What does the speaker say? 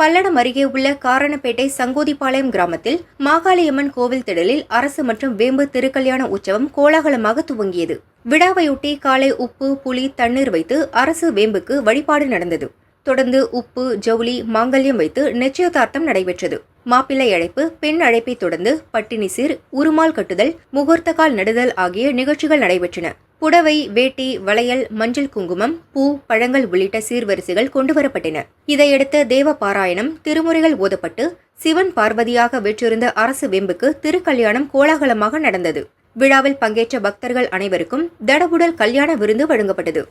பல்லடம் அருகே உள்ள காரணப்பேட்டை சங்கோதிப்பாளையம் கிராமத்தில் மாகாளியம்மன் கோவில் திடலில் அரசு மற்றும் வேம்பு திருக்கல்யாண உற்சவம் கோலாகலமாக துவங்கியது. விழாவையொட்டி காலை உப்பு, புளி, தண்ணீர் வைத்து அரசு வேம்புக்கு வழிபாடு நடந்தது. தொடர்ந்து உப்பு, ஜவுளி, மாங்கல்யம் வைத்து நிச்சயதார்த்தம் நடைபெற்றது. மாப்பிள்ளை அழைப்பு, பெண் அழைப்பை தொடர்ந்து பட்டினி சீர், உருமால் கட்டுதல், முகூர்த்தக்கால் நடுதல் ஆகிய நிகழ்ச்சிகள் நடைபெற்றன. புடவை, வேட்டி, வளையல், மஞ்சள் குங்குமம், பூ, பழங்கள் உள்ளிட்ட சீர்வரிசைகள் கொண்டுவரப்பட்டன. இதையடுத்து தேவ பாராயணம், திருமுறைகள் ஓதப்பட்டு சிவன் பார்வதியாக வீற்றிருந்த அரசு வேம்புக்கு திருக்கல்யாணம் கோலாகலமாக நடந்தது. விழாவில் பங்கேற்ற பக்தர்கள் அனைவருக்கும் தடபுடல் கல்யாண விருந்து வழங்கப்பட்டது.